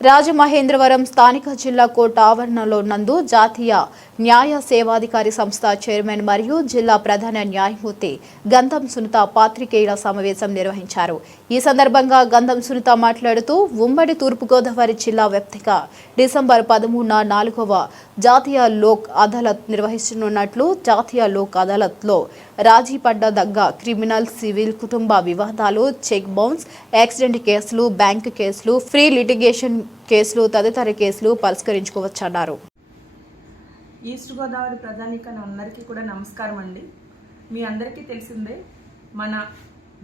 రాజమహేంద్రవరం స్థానిక జిల్లా కోర్టు ఆవరణలో నందు జాతీయ న్యాయ సేవాధికారి సంస్థ చైర్మన్ మరియు జిల్లా ప్రధాన న్యాయమూర్తి గంధం సునీత పాత్రికేయుల సమావేశం నిర్వహించారు. ఈ సందర్భంగా గంధం సునీత మాట్లాడుతూ ఉమ్మడి తూర్పుగోదావరి జిల్లా వ్యాప్తిగా డిసెంబర్ పదమూడున నాలుగవ జాతీయ లోక్ అదాలత్ నిర్వహిస్తున్నట్లు జాతీయ లోక్ అదాలత్లో రాజీ పడ్డదగ్గ క్రిమినల్ సివిల్ కుటుంబ వివాదాలు చెక్ బౌన్స్ యాక్సిడెంట్ కేసులు బ్యాంకు కేసులు ఫ్రీ లిటిగేషన్ కేసులు తదితర కేసులు పరిష్కరించుకోవచ్చన్నారు. ఈస్ట్ గోదావరి ప్రజానీకరణ అందరికీ కూడా నమస్కారం అండి. మీ అందరికీ తెలిసిందే మన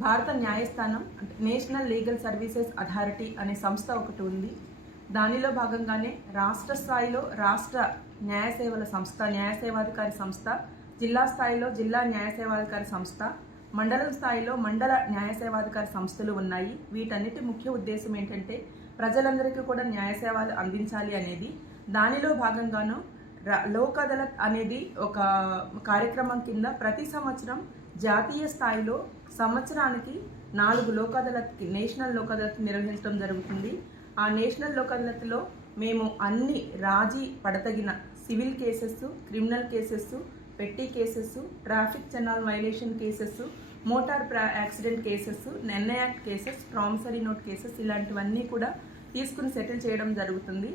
భారత న్యాయస్థానం అంటే నేషనల్ లీగల్ సర్వీసెస్ అథారిటీ అనే సంస్థ ఒకటి ఉంది. దానిలో భాగంగానే రాష్ట్ర స్థాయిలో రాష్ట్ర న్యాయ సేవల సంస్థ న్యాయ సేవాధికారి సంస్థ జిల్లా స్థాయిలో జిల్లా న్యాయ సేవాధికారి సంస్థ మండలం స్థాయిలో మండల న్యాయ సేవాధికారి సంస్థలు ఉన్నాయి. వీటన్నిటి ముఖ్య ఉద్దేశం ఏంటంటే ప్రజలందరికీ కూడా న్యాయ సేవలు అందించాలి అనేది. దానిలో భాగంగాను లోక్ అదాలత్ అనేది ఒక కార్యక్రమం కింద ప్రతి సంవత్సరం జాతీయ స్థాయిలో సంవత్సరానికి నాలుగు లోక్ అదాలత్కి నేషనల్ లోక్ అదాలత్ నిర్వహించడం జరుగుతుంది. ఆ నేషనల్ లోక్ అదాలత్లో మేము అన్ని రాజీ పడతగిన civil cases criminal cases petty cases traffic చన్నాల్ violation cases motor ప్రా accident cases NI act cases promissory note cases ఇలాంటివన్నీ కూడా తీసుకుని సెటిల్ చేయడం జరుగుతుంది.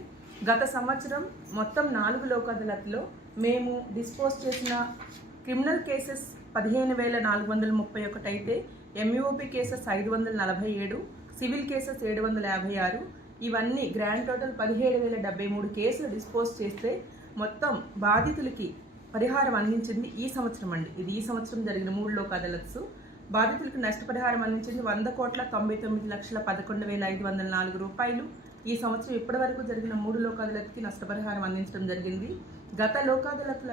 గత సంవత్సరం మొత్తం నాలుగు లోకదలత్లో మేము డిస్పోజ్ చేసిన క్రిమినల్ కేసెస్ పదిహేను వేల నాలుగు వందల ముప్పై ఒకటి అయితే ఎంయూఓపి కేసెస్ ఐదు వందల నలభై ఏడు సివిల్ కేసెస్ ఏడు వందల యాభై ఆరు ఇవన్నీ గ్రాండ్ టోటల్ పదిహేడు వేల డెబ్బై మూడు కేసులు డిస్పోజ్ చేస్తే మొత్తం బాధితులకి పరిహారం అందించింది ఈ సంవత్సరం అండి. ఇది ఈ సంవత్సరం జరిగిన మూడు లోక్ అదాలత్స్ బాధితులకు నష్టపరిహారం అందించింది వంద కోట్ల తొంభై తొమ్మిది లక్షల పదకొండు వేల ఐదు వందల నాలుగు రూపాయలు. ఈ సంవత్సరం ఇప్పటివరకు జరిగిన మూడు లోకాదులకి నష్టపరిహారం అందించడం జరిగింది. గత లోక్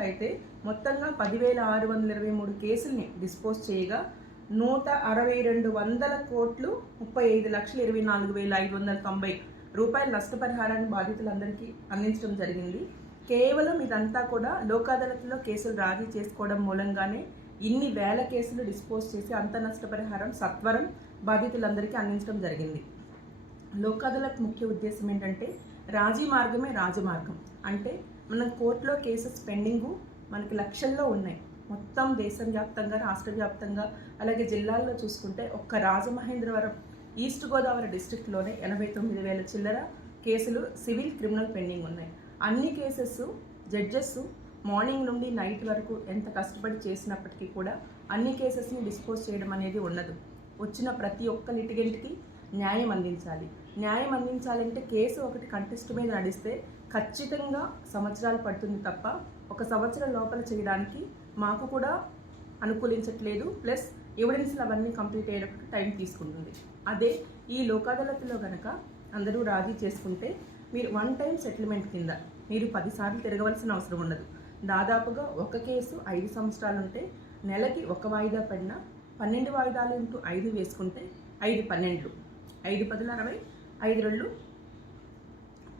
అయితే మొత్తంగా పదివేల ఆరు వందల ఇరవై మూడు కేసుల్ని డిస్పోజ్ చేయగా నూట అరవై రెండు వందల కోట్లు ముప్పై ఐదు లక్షల ఇరవై నాలుగు వేల ఐదు వందల తొంభై రూపాయల నష్టపరిహారాన్ని బాధితులందరికీ అందించడం జరిగింది. కేవలం ఇదంతా కూడా లోక్ అదాలత్లో కేసులు రాజీ చేసుకోవడం మూలంగానే ఇన్ని వేల కేసులు డిస్పోజ్ చేసి అంత నష్టపరిహారం సత్వరం బాధితులందరికీ అందించడం జరిగింది. లోక్ అదాలత్ ముఖ్య ఉద్దేశం ఏంటంటే రాజీ మార్గమే రాజమార్గం అంటే మనం కోర్టులో కేసెస్ పెండింగు మనకి లక్షల్లో ఉన్నాయి. మొత్తం దేశం వ్యాప్తంగా రాష్ట్ర వ్యాప్తంగా అలాగే జిల్లాల్లో చూసుకుంటే ఒక్క రాజమహేంద్రవరం ఈస్ట్ గోదావరి డిస్ట్రిక్ట్లోనే ఎనభై తొమ్మిది వేల చిల్లర కేసులు సివిల్ క్రిమినల్ పెండింగ్ ఉన్నాయి. అన్ని కేసెస్ జడ్జెస్ మార్నింగ్ నుండి నైట్ వరకు ఎంత కష్టపడి చేసినప్పటికీ కూడా అన్ని కేసెస్ని డిస్పోజ్ చేయడం అనేది ఉండదు. వచ్చిన ప్రతి ఒక్క లిటిగెంట్కి న్యాయం అందించాలి. న్యాయం అందించాలంటే కేసు ఒకటి కంటెస్ట్ మీద నడిస్తే ఖచ్చితంగా సంవత్సరాలు పడుతుంది తప్ప ఒక సంవత్సరం లోపల చేయడానికి మాకు కూడా అనుకూలించట్లేదు. ప్లస్ ఎవిడెన్స్లు అవన్నీ కంప్లీట్ అయ్యేటప్పుడు టైం తీసుకుంటుంది. అదే ఈ లోక్ కనుక అందరూ రాజీ చేసుకుంటే మీరు వన్ టైం సెటిల్మెంట్ కింద మీరు పదిసార్లు తిరగవలసిన అవసరం ఉండదు. దాదాపుగా ఒక కేసు ఐదు సంవత్సరాలు ఉంటే నెలకి ఒక వాయిదా పడిన పన్నెండు వాయిదాలు ఇంటూ ఐదు వేసుకుంటే ఐదు పన్నెండు ఐదు పదులు అరవై ఐదు రెండు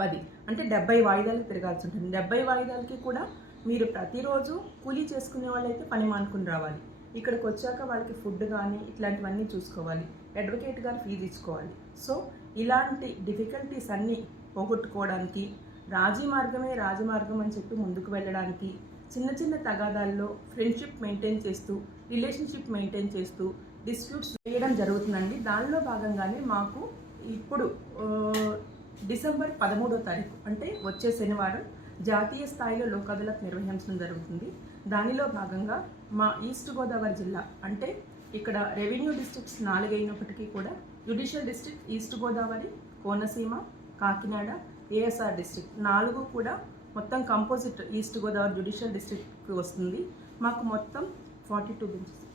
పది. అంటే డెబ్బై వాయిదాలు తిరగాల్సి ఉంటుంది. డెబ్బై వాయిదాలకి కూడా మీరు ప్రతిరోజు కూలీ చేసుకునే వాళ్ళైతే పని మానుకుని రావాలి. ఇక్కడికి వచ్చాక వాళ్ళకి ఫుడ్ కానీ ఇట్లాంటివన్నీ చూసుకోవాలి. అడ్వకేట్ గారు ఫీజు ఇచ్చుకోవాలి. సో ఇలాంటి డిఫికల్టీస్ అన్నీ పోగొట్టుకోవడానికి రాజీ మార్గమే రాజమార్గం అని చెప్పి ముందుకు వెళ్ళడానికి చిన్న చిన్న తగాదాల్లో ఫ్రెండ్షిప్ మెయింటైన్ చేస్తూ రిలేషన్షిప్ మెయింటైన్ చేస్తూ డిస్ప్యూట్స్ వేయడం జరుగుతుందండి. దానిలో భాగంగానే మాకు ఇప్పుడు డిసెంబర్ పదమూడో తారీఖు అంటే వచ్చే శనివారం జాతీయ స్థాయిలో లోక్ అదాలత్ నిర్వహించడం జరుగుతుంది. దానిలో భాగంగా మా ఈస్ట్ గోదావరి జిల్లా అంటే ఇక్కడ రెవెన్యూ డిస్ట్రిక్ట్స్ నాలుగైనప్పటికీ కూడా judicial district east Godavari Konaseema Kakinada ASR district నాలుగు కూడా మొత్తం కంపోజిట్ ఈస్ట్ గోదావరి జ్యుడిషియల్ డిస్ట్రిక్ట్కి వస్తుంది. మాకు మొత్తం forty two benches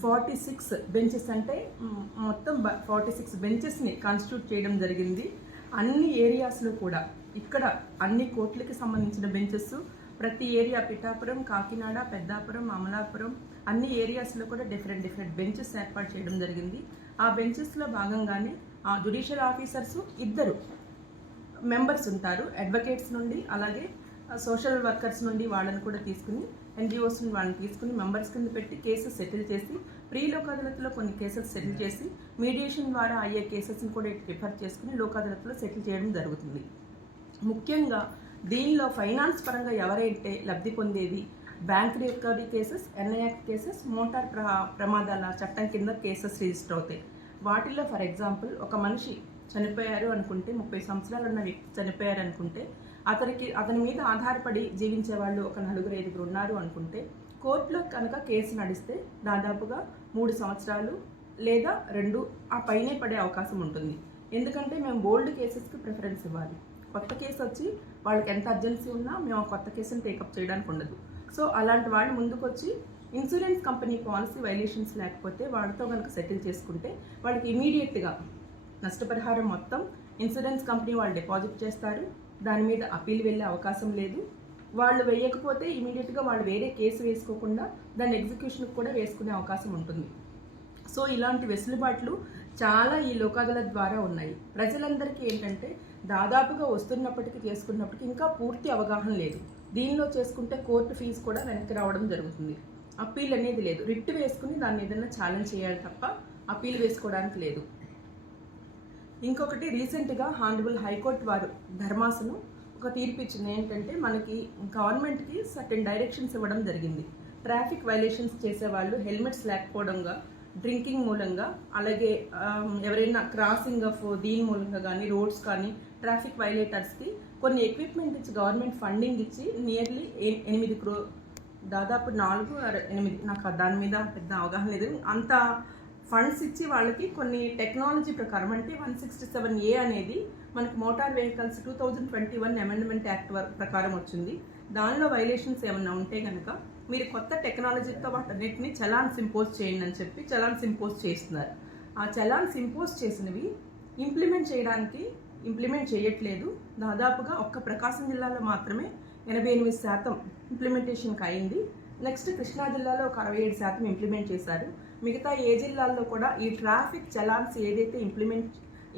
forty six benches అంటే మొత్తం ఫార్టీ సిక్స్ బెంచెస్ని కాన్స్టిట్యూట్ చేయడం జరిగింది. అన్ని ఏరియాస్లో కూడా ఇక్కడ అన్ని కోర్టులకి సంబంధించిన బెంచెస్ ప్రతి ఏరియా పిఠాపురం కాకినాడ పెద్దాపురం అమలాపురం అన్ని ఏరియాస్లో కూడా డిఫరెంట్ డిఫరెంట్ బెంచెస్ ఏర్పాటు చేయడం జరిగింది. ఆ బెంచెస్లో భాగంగానే ఆ జుడిషియల్ ఆఫీసర్స్ ఇద్దరు మెంబర్స్ ఉంటారు అడ్వకేట్స్ నుండి అలాగే సోషల్ వర్కర్స్ నుండి వాళ్ళని కూడా తీసుకుని ఎన్జిఓస్ వాళ్ళని తీసుకుని మెంబర్స్ కింద పెట్టి కేసెస్ సెటిల్ చేసి ప్రీ లోక్ అదాలత్లో కొన్ని కేసెస్ సెటిల్ చేసి మీడియేషన్ ద్వారా అయ్యే కేసెస్ని కూడా రిఫర్ చేసుకుని లోక్ అదాలత్లో సెటిల్ చేయడం జరుగుతుంది. ముఖ్యంగా దీనిలో ఫైనాన్స్ పరంగా ఎవరైతే లబ్ధి పొందేది bank recovery cases NI act cases motor ప్ర ప్రమాదాల చట్టం కింద కేసెస్ రిజిస్టర్ అవుతాయి. వాటిల్లో ఫర్ ఎగ్జాంపుల్ ఒక మనిషి చనిపోయారు అనుకుంటే ముప్పై సంవత్సరాలు ఉన్న వ్యక్తి చనిపోయారు అనుకుంటే అతనికి అతని మీద ఆధారపడి జీవించే వాళ్ళు ఒక నలుగురు ఐదుగురు ఉన్నారు అనుకుంటే కోర్టులో కనుక కేసు నడిస్తే దాదాపుగా మూడు సంవత్సరాలు లేదా రెండు ఆ పైనే పడే అవకాశం ఉంటుంది. ఎందుకంటే మేము బోల్డ్ కేసెస్కి ప్రిఫరెన్స్ ఇవ్వాలి. కొత్త కేసు వచ్చి వాళ్ళకి ఎంత అర్జెన్సీ ఉన్నా మేము ఆ కొత్త కేసుని టేకప్ చేయడానికి ఉండదు. సో అలాంటి వాళ్ళు ముందుకొచ్చి ఇన్సూరెన్స్ కంపెనీ పాలసీ వైలేషన్స్ లేకపోతే వాళ్ళతో కనుక సెటిల్ చేసుకుంటే వాళ్ళకి ఇమీడియట్గా నష్టపరిహారం మొత్తం ఇన్సూరెన్స్ కంపెనీ వాళ్ళు డిపాజిట్ చేస్తారు. దాని మీద అప్పీల్ వెళ్ళే అవకాశం లేదు. వాళ్ళు వేయకపోతే ఇమీడియట్గా వాళ్ళు వేరే కేసు వేసుకోకుండా దాన్ని ఎగ్జిక్యూషన్కి కూడా వేసుకునే అవకాశం ఉంటుంది. సో ఇలాంటి వెసులుబాట్లు చాలా ఈ లోకాదుల ద్వారా ఉన్నాయి. ప్రజలందరికీ ఏంటంటే దాదాపుగా వస్తున్నప్పటికీ చేసుకున్నప్పటికీ ఇంకా పూర్తి అవగాహన లేదు. దీనిలో చేసుకుంటే కోర్టు ఫీజు కూడా వెనక్కి రావడం జరుగుతుంది. అప్పీల్ అనేది లేదు. రిట్ వేసుకుని దాన్ని ఏదైనా ఛాలెంజ్ చేయాలి తప్ప అప్పీల్ వేసుకోవడానికి లేదు. ఇంకొకటి రీసెంట్గా హానరబుల్ హైకోర్టు వారు ధర్మాసనం ఒక తీర్పు ఇచ్చింది. ఏంటంటే మనకి గవర్నమెంట్కి సర్టెన్ డైరెక్షన్స్ ఇవ్వడం జరిగింది. ట్రాఫిక్ వైలేషన్స్ చేసే వాళ్ళు హెల్మెట్స్ లేకపోవడంగా డ్రింకింగ్ మూలంగా అలాగే ఎవరైనా క్రాసింగ్ ఆఫ్ దీని మూలంగా కానీ రోడ్స్ కానీ ట్రాఫిక్ వైలేటర్స్కి కొన్ని ఎక్విప్మెంట్ ఇచ్చి గవర్నమెంట్ ఫండింగ్ ఇచ్చి నియర్లీ ఎనిమిది క్రో దాదాపు నాలుగు ఎనిమిది. నాకు దాని మీద పెద్ద అవగాహన లేదు. అంత ఫండ్స్ ఇచ్చి వాళ్ళకి కొన్ని టెక్నాలజీ ప్రకారం అంటే వన్ సిక్స్టీ సెవెన్ ఏ అనేది మనకి motor vehicles two thousand twenty one amendment act ప్రకారం వచ్చింది. దానిలో వైలేషన్స్ ఏమన్నా ఉంటే కనుక మీరు కొత్త టెక్నాలజీతో వాటన్నిటిని చలాన్స్ ఇంపోజ్ చేయండి అని చెప్పి చలాన్స్ ఇంపోజ్ చేస్తున్నారు. ఆ చలాన్స్ ఇంపోజ్ చేసినవి ఇంప్లిమెంట్ చేయడానికి ఇంప్లిమెంట్ చేయట్లేదు. దాదాపుగా ఒక్క ప్రకాశం జిల్లాలో మాత్రమే ఎనభై ఎనిమిది శాతం ఇంప్లిమెంటేషన్కి అయింది. నెక్స్ట్ కృష్ణా జిల్లాలో ఒక అరవై ఏడు శాతం ఇంప్లిమెంట్ చేశారు. మిగతా ఏ జిల్లాల్లో కూడా ఈ ట్రాఫిక్ చలాన్స్ ఏదైతే ఇంప్లిమెంట్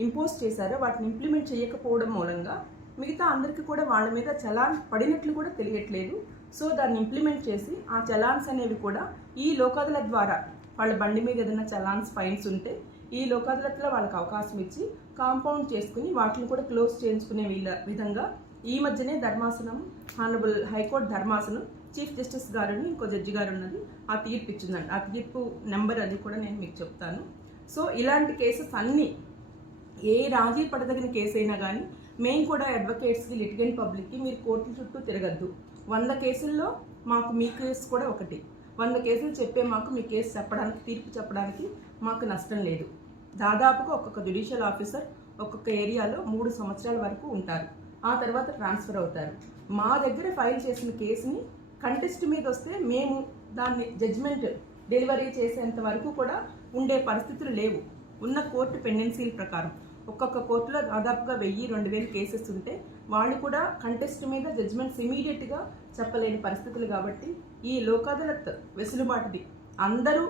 ఇంపోజ్ చేశారో వాటిని ఇంప్లిమెంట్ చేయకపోవడం మూలంగా మిగతా అందరికీ కూడా వాళ్ళ మీద చలాన్ పడినట్లు కూడా తెలియట్లేదు. సో దాన్ని ఇంప్లిమెంట్ చేసి ఆ చలాన్స్ అనేవి కూడా ఈ లోకాదుల ద్వారా వాళ్ళ బండి మీద ఏదైనా చలాన్స్ ఫైన్స్ ఉంటే ఈ లోకాదులతో వాళ్ళకి అవకాశం ఇచ్చి కాంపౌండ్ చేసుకుని వాటిని కూడా క్లోజ్ చేయించుకునే వీళ్ళ విధంగా ఈ మధ్యనే ధర్మాసనం హానబుల్ హైకోర్టు ధర్మాసనం చీఫ్ జస్టిస్ గారుని ఇంకో జడ్జి గారు ఉన్నది ఆ తీర్పు ఇచ్చిందండి ఆ తీర్పు నెంబర్ అది కూడా నేను మీకు చెప్తాను. సో ఇలాంటి కేసెస్ అన్నీ ఏ రాజీ పడదగిన కేసు అయినా కానీ మేము కూడా అడ్వకేట్స్కి లిటిగెంట్ పబ్లిక్కి మీరు కోర్టుల చుట్టూ తిరగద్దు. వంద కేసుల్లో మాకు మీ కేసు కూడా ఒకటి. వంద కేసులు చెప్పే మాకు మీ కేసు చెప్పడానికి తీర్పు చెప్పడానికి మాకు నష్టం లేదు. దాదాపుగా ఒక్కొక్క జ్యుడిషియల్ ఆఫీసర్ ఒక్కొక్క ఏరియాలో మూడు సంవత్సరాల వరకు ఉంటారు. ఆ తర్వాత ట్రాన్స్ఫర్ అవుతారు. మా దగ్గర ఫైల్ చేసిన కేసుని కంటెస్ట్ మీద వస్తే మేము దాన్ని జడ్జిమెంట్ డెలివరీ చేసేంత వరకు కూడా ఉండే పరిస్థితులు లేవు. ఉన్న కోర్టు పెండెన్సీల ప్రకారం. ఒక్కొక్క కోర్టులో దాదాపుగా వెయ్యి రెండు వేలు కేసెస్ ఉంటే వాళ్ళు కూడా కంటెస్ట్ మీద జడ్జిమెంట్స్ ఇమీడియట్గా చెప్పలేని పరిస్థితులు కాబట్టి ఈ లోకాదాలత్ వెసులుబాటుది అందరూ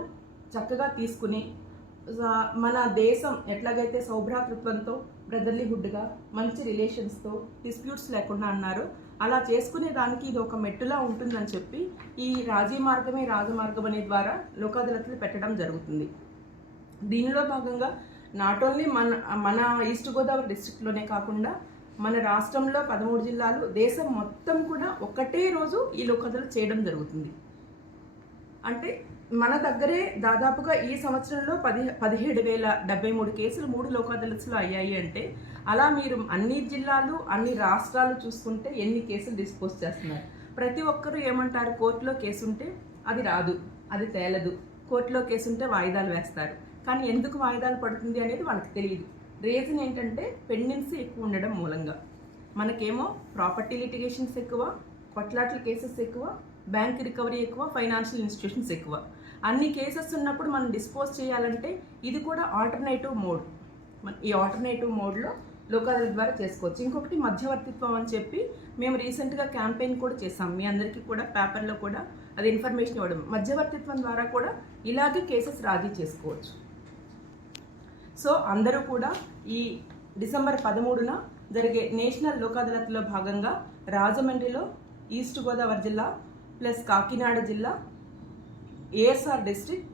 చక్కగా తీసుకుని మన దేశం ఎట్లాగైతే సౌభ్రాతృత్వంతో బ్రదర్లీహుడ్గా మంచి రిలేషన్స్తో డిస్ప్యూట్స్ లేకుండా అన్నారో అలా చేసుకునే దానికి ఇది ఒక మెట్టులా ఉంటుందని చెప్పి ఈ రాజీ మార్గమే రాజమార్గం అనే ద్వారా లోకాదాలత్లు పెట్టడం జరుగుతుంది. దీనిలో భాగంగా నాట్ ఓన్లీ మన మన ఈస్ట్ గోదావరి డిస్ట్రిక్ట్లోనే కాకుండా మన రాష్ట్రంలో పదమూడు జిల్లాలు దేశం మొత్తం కూడా ఒకటే రోజు ఈ లోకదలు చేయడం జరుగుతుంది. అంటే మన దగ్గరే దాదాపుగా ఈ సంవత్సరంలో పది పదిహేడు వేల డెబ్బై మూడు కేసులు మూడు లోక్ అదాలత్స్లో అయ్యాయి అంటే అలా మీరు అన్ని జిల్లాలు అన్ని రాష్ట్రాలు చూసుకుంటే ఎన్ని కేసులు డిస్పోజ్ చేస్తున్నారు? ప్రతి ఒక్కరూ ఏమంటారు? కోర్టులో కేసు ఉంటే అది రాదు అది తేలదు. కోర్టులో కేసు ఉంటే వాయిదాలు వేస్తారు. కానీ ఎందుకు వాయిదాలు పడుతుంది అనేది వాళ్ళకి తెలియదు. రీజన్ ఏంటంటే పెండెన్సీ ఎక్కువ ఉండడం మూలంగా. మనకేమో ప్రాపర్టీ లిటిగేషన్స్ ఎక్కువ కొట్లాట్ల కేసెస్ ఎక్కువ బ్యాంక్ రికవరీ ఎక్కువ ఫైనాన్షియల్ ఇన్స్టిట్యూషన్స్ ఎక్కువ. అన్ని కేసెస్ ఉన్నప్పుడు మనం డిస్పోజ్ చేయాలంటే ఇది కూడా ఆల్టర్నేటివ్ మోడ్. ఈ ఆల్టర్నేటివ్ మోడ్లో లోకాదాల ద్వారా చేసుకోవచ్చు. ఇంకొకటి మధ్యవర్తిత్వం అని చెప్పి మేము రీసెంట్గా క్యాంపెయిన్ కూడా చేసాం మీ అందరికీ కూడా పేపర్లో కూడా అది ఇన్ఫర్మేషన్ ఇవ్వడం. మధ్యవర్తిత్వం ద్వారా కూడా ఇలాగే కేసెస్ రాజీ చేసుకోవచ్చు. సో అందరూ కూడా ఈ డిసెంబర్ పదమూడున జరిగే నేషనల్ లోక్ అదాలత్లో భాగంగా రాజమండ్రిలో ఈస్ట్ గోదావరి జిల్లా ప్లస్ కాకినాడ జిల్లా ఏఎస్ఆర్ డిస్టిక్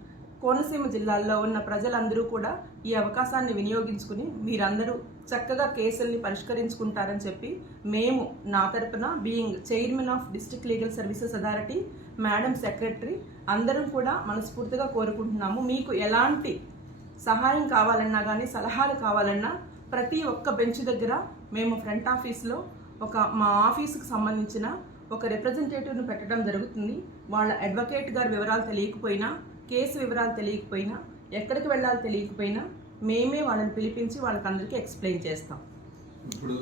కోనసీమ జిల్లాల్లో ఉన్న ప్రజలందరూ కూడా ఈ అవకాశాన్ని వినియోగించుకుని మీరందరూ చక్కగా కేసుల్ని పరిష్కరించుకుంటారని చెప్పి మేము నా తరపున being chairman of district legal services authority madam secretary అందరం కూడా మనస్ఫూర్తిగా కోరుకుంటున్నాము. మీకు ఎలాంటి సహాయం కావాలన్నా కానీ సలహాలు కావాలన్నా ప్రతి ఒక్క బెంచ్ దగ్గర మేము ఫ్రంట్ ఆఫీస్లో ఒక మా ఆఫీసుకు సంబంధించిన ఒక రిప్రజెంటేటివ్ను పెట్టడం జరుగుతుంది. వాళ్ళ అడ్వకేట్ గారి వివరాలు తెలియకపోయినా కేసు వివరాలు తెలియకపోయినా ఎక్కడికి వెళ్ళాలో తెలియకపోయినా మేమే వాళ్ళని పిలిపించి వాళ్ళకందరికీ ఎక్స్ప్లెయిన్ చేస్తాం. ఇప్పుడు